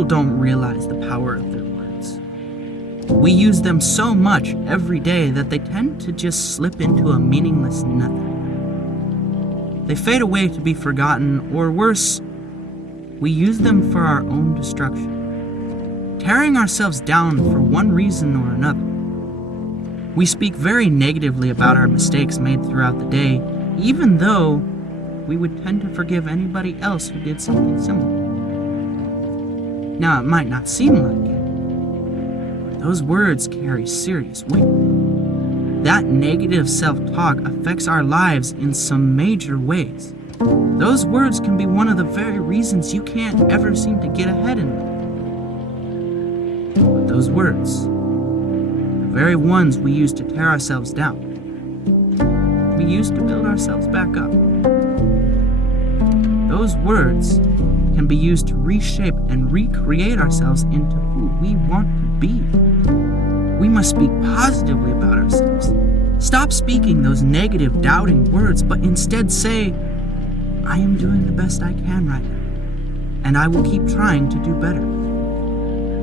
people don't realize the power of their words. We use them so much every day that they tend to just slip into a meaningless nothing. They fade away to be forgotten, or worse, we use them for our own destruction, tearing ourselves down for one reason or another. We speak very negatively about our mistakes made throughout the day, even though we would tend to forgive anybody else who did something similar. Now, it might not seem like it, but those words carry serious weight. That negative self-talk affects our lives in some major ways. Those words can be one of the very reasons you can't ever seem to get ahead in life. But those words, the very ones we use to tear ourselves down, we use to build ourselves back up. Those words can be used to reshape and recreate ourselves into who we want to be. We must speak positively about ourselves. Stop speaking those negative, doubting words, but instead say, I am doing the best I can right now, and I will keep trying to do better.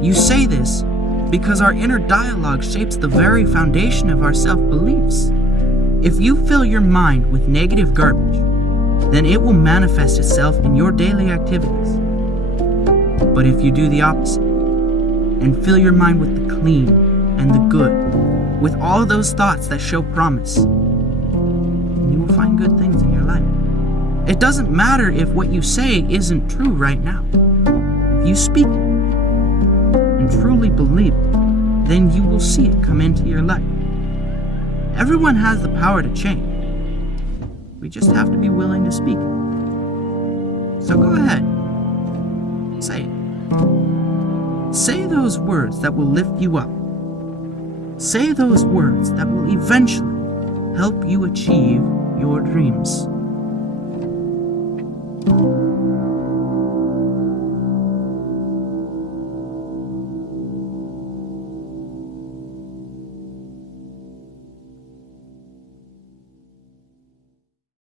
You say this because our inner dialogue shapes the very foundation of our self-beliefs. If you fill your mind with negative garbage, then it will manifest itself in your daily activities. But if you do the opposite, and fill your mind with the clean and the good, with all those thoughts that show promise, then you will find good things in your life. It doesn't matter if what you say isn't true right now. If you speak it and truly believe it, then you will see it come into your life. Everyone has the power to change. We just have to be willing to speak it. So go ahead. Say it. Say those words that will lift you up. Say those words that will eventually help you achieve your dreams.